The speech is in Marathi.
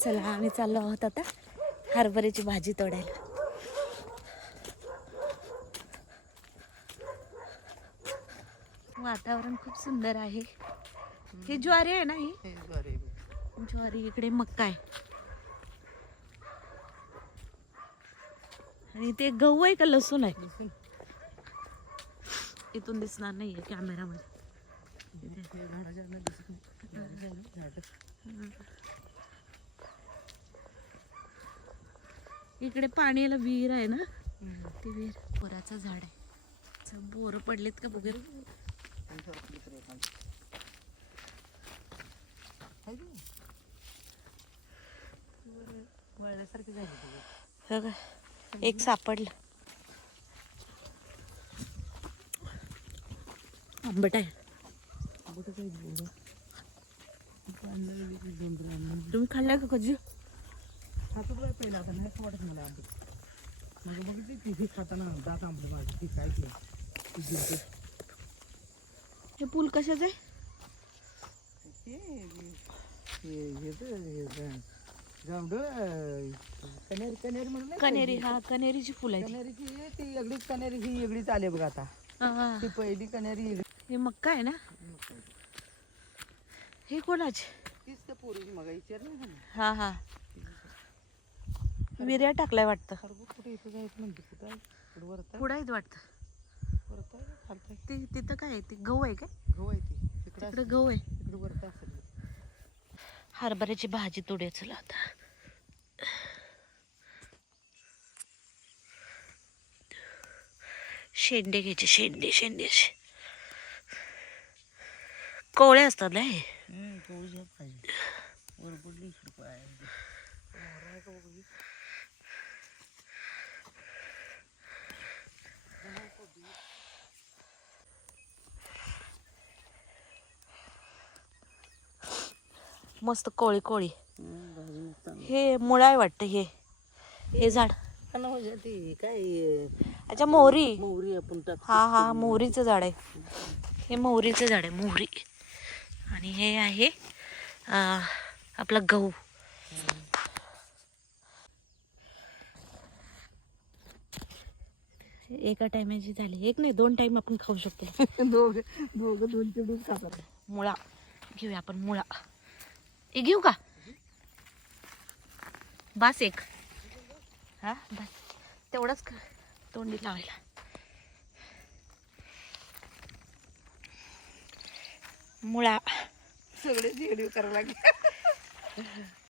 चला आम्ही चाललो आहोत आता हरभऱ्याची भाजी तोडायला. वातावरण खूप सुंदर आहे. ही ज्वारी आहे ना, ही ज्वारी, इकडे मक्का आहे आणि ते गहू आहे का लसूण आहे इथून दिसणार नाहीये कॅमेरामध्ये. इकडे पाण्याला विहीर आहे ना, ती विहीर. बोराचं झाड आहे. बोर पडलेत का बघेल. एक सापडलं. आंबट आहे. तुम्ही खाल्लाय का कधी? पहिला आता नाही वाटत मला आंबट. मग बघितली तिथे खाताना दात आंबट माझी ती काय केलं. हे पूल कशाच आहे? कनेरी कनेरी म्हणून नाही कनेरी. हा, कनेरीची फुल आहे ती. कनेरीची ती एगळीच कनेरी ही एगळीच आली बघ आता. हा, ती पहिली कनेरी हे मक्का आहे ना. हे कोणाची? तीच त्या पोरीची मग विचार नाही. हा हा, विर्या टाकलाय वाटतं. कुठे इथं जायचं म्हणते कुठं वरता पुढं आहेत वाटतं. वरता खालता ती तिथं काय आहे? ती गहू आहे काय? गहू आहे ती तिकडे गहू आहे. इकडे वरता असेल. हरभऱ्याची भाजी तोडूया चला आता. शेंडे घ्यायचे. शेंडे शेंडे असे कोवळे असतात ना हे. मस्त कोळी कोळी. हे मुळा आहे वाटतं. हे झाड. ती काय अच्छा, मोहरी. मोहरी आपण हा हा, मोहरीचं झाड आहे. हे मोहरीचं झाड आहे, मोहरी. आणि हे आहे आपला गहू. एका टायमाची झाली. एक नाही, 2 टाइम आपण खाऊ शकतो. दोघं 2 चिडून खातात. मुळा घेऊया आपण. मुळा हे घेऊ का? बास एक. हा बस तेवढंच तोंडी लावायला. मुळा सगळे व्हिडिओ करायला लागले.